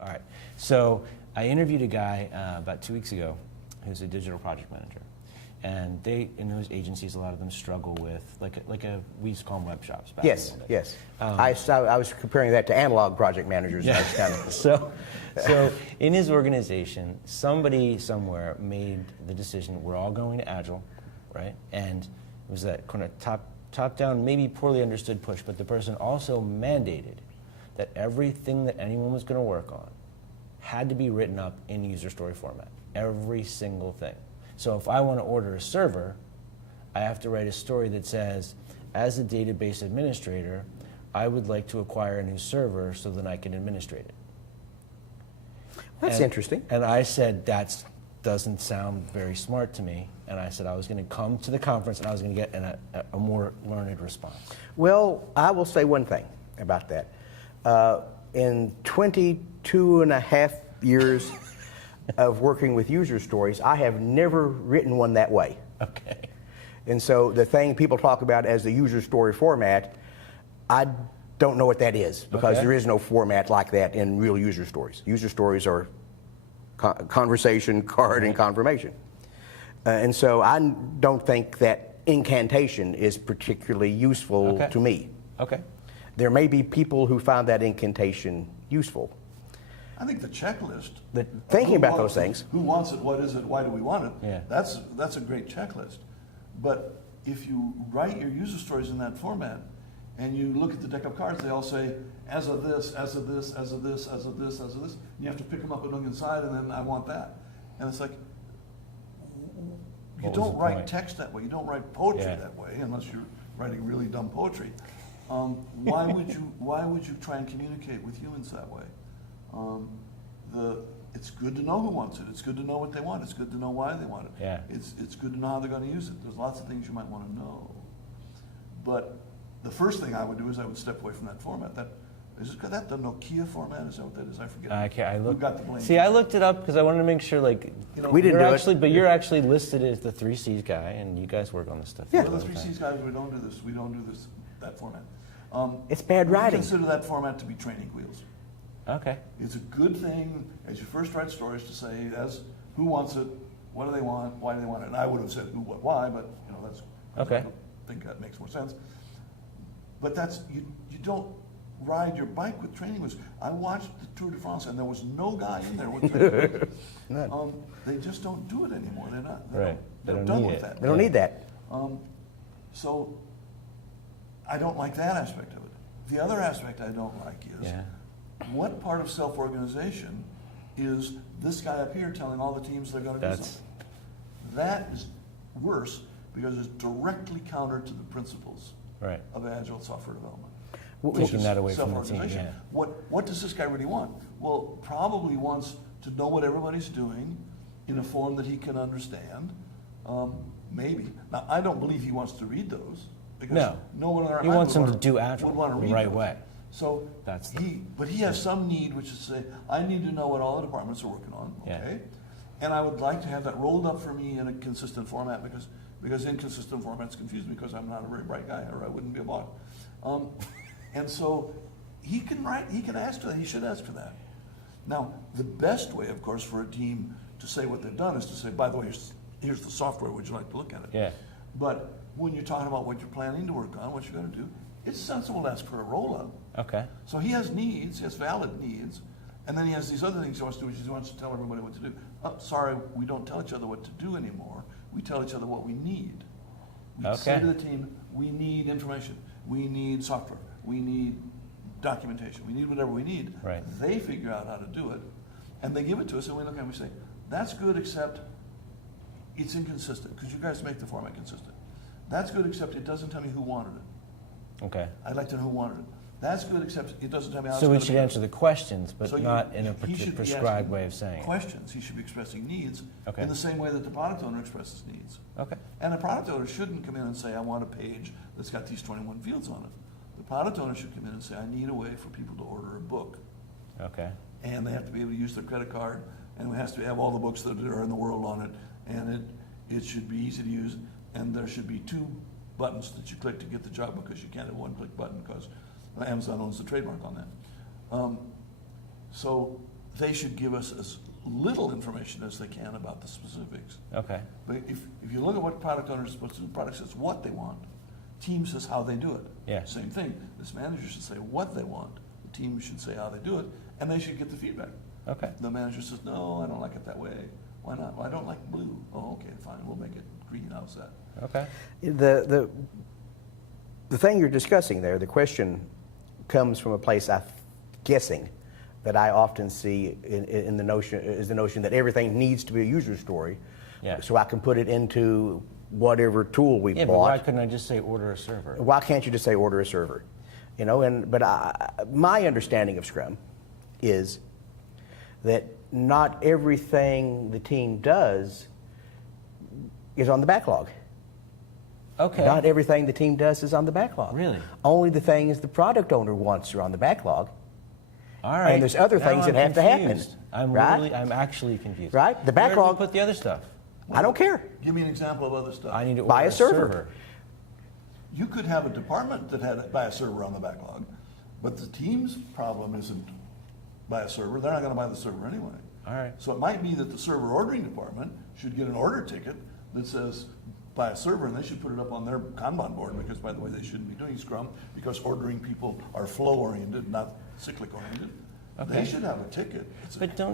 All right. So I interviewed a guy about 2 weeks ago who's a digital project manager. And they, in those agencies, a lot of them struggle with, we used to call them web shops back Yes, in the day. yes. I was comparing that to analog project managers. Yeah. So in his organization, somebody somewhere made the decision, we're all going to Agile, right? And it was that kind of top-down, maybe poorly understood push, but the person also mandated that everything that anyone was going to work on had to be written up in user story format, every single thing. So if I want to order a server, I have to write a story that says, as a database administrator, I would like to acquire a new server so that I can administrate it. That's interesting. And I said, that doesn't sound very smart to me. And I said I was going to come to the conference and I was going to get a more learned response. Well, I will say one thing about that. In 22 and a half years of working with user stories, I have never written one that way. Okay. And so the thing people talk about as the user story format, I don't know what that is, because there is no format like that in real user stories. User stories are conversation, card, and confirmation. And so I don't think that incantation is particularly useful to me. Okay. There may be people who find that incantation useful. I think the checklist. Thinking about those things. Who wants it? What is it? Why do we want it? Yeah. That's a great checklist. But if you write your user stories in that format, and you look at the deck of cards, they all say, as of this, as of this, as of this, as of this, as of this. And you have to pick them up and look inside, and then I want that. And it's like, you don't write text that way. You don't write poetry that way, unless you're writing really dumb poetry. Why would you try and communicate with humans that way? It's good to know who wants it. It's good to know what they want. It's good to know why they want it. Yeah. It's good to know how they're going to use it. There's lots of things you might want to know. But the first thing I would do is I would step away from that format. Is that the Nokia format? Is that what that is? I forget. Who got the blame? See, I looked it up because I wanted to make sure, we didn't do it. But you're actually listed as the 3 C's guy, and you guys work on this stuff. Yeah, the 3 C's guys, we don't do this. We don't do this, that format. It's bad writing. We consider that format to be training wheels. Okay. It's a good thing as you first write stories to say, as who wants it, what do they want, why do they want it? And I would have said who, what, why, but that's okay. I don't think that makes more sense. But that's you don't ride your bike with training wheels. I watched the Tour de France and there was no guy in there with training wheels. They just don't do it anymore. They're not. They're done with that. They don't need that. So I don't like that aspect of it. The other aspect I don't like is what part of self-organization is this guy up here telling all the teams they're going to do something? That is worse because it's directly counter to the principles of Agile software development. Taking that away from the team. Yeah. What does this guy really want? Well, probably wants to know what everybody's doing in a form that he can understand. Maybe. Now, I don't believe he wants to read those. Because no one in our he wants them to do Agile the right way. So but he has some need, which is to say, I need to know what all the departments are working on, okay? And I would like to have that rolled up for me in a consistent format because inconsistent formats confuse me because I'm not a very bright guy or I wouldn't be a bot. And so he can ask for that, he should ask for that. Now, the best way, of course, for a team to say what they've done is to say, by the way, here's the software, would you like to look at it? Yeah. But when you're talking about what you're planning to work on, what you're going to do, it's sensible to ask for a roll-up. Okay. So he has needs, he has valid needs, and then he has these other things he wants to do, which is he wants to tell everybody what to do. Oh, sorry, we don't tell each other what to do anymore. We tell each other what we need. We say to the team, we need information, we need software, we need documentation, we need whatever we need. Right. They figure out how to do it, and they give it to us, and we look at it and we say, that's good, except it's inconsistent, because you guys make the format consistent. That's good, except it doesn't tell me who wanted it. Okay. I'd like to know who wanted it. That's good, except it doesn't tell me how it's So going we to should be. answer the questions, but So not in a he should be prescribed asking way of saying it. questions. He should be expressing needs Okay. in the same way that the product owner expresses needs. Okay. And the product owner shouldn't come in and say, I want a page that's got these 21 fields on it. The product owner should come in and say, I need a way for people to order a book. Okay. And they have to be able to use their credit card, and it has to have all the books that are in the world on it, and it should be easy to use, and there should be 2 buttons that you click to get the job, because you can't have one click button because Amazon owns the trademark on that. So they should give us as little information as they can about the specifics. Okay. But if you look at what product owners are supposed to do, the product says what they want. Team says how they do it. Yeah. Same thing. This manager should say what they want. The team should say how they do it, and they should get the feedback. Okay. The manager says, no, I don't like it that way. Why not? Well, I don't like blue. Oh, okay, fine. We'll make it green. How's that? Okay. The thing you're discussing there, the question comes from a place, I'm guessing, that I often see in the notion that everything needs to be a user story, so I can put it into whatever tool we bought. But why couldn't I just say order a server? Why can't you just say order a server? You know, my understanding of Scrum is that not everything the team does is on the backlog. Okay. Not everything the team does is on the backlog. Really? Only the things the product owner wants are on the backlog. All right. And there's other things that have to happen. I'm actually confused. Right? The backlog. Where do you put the other stuff? I don't care. Give me an example of other stuff. I need to Buy order a server. You could have a department that had buy a server on the backlog, but the team's problem isn't buy a server. They're not going to buy the server anyway. All right. So it might be that the server ordering department should get an order ticket that says buy a server, and they should put it up on their Kanban board, because, by the way, they shouldn't be doing Scrum, because ordering people are flow-oriented, not cyclic-oriented. Okay. They should have a ticket. But don't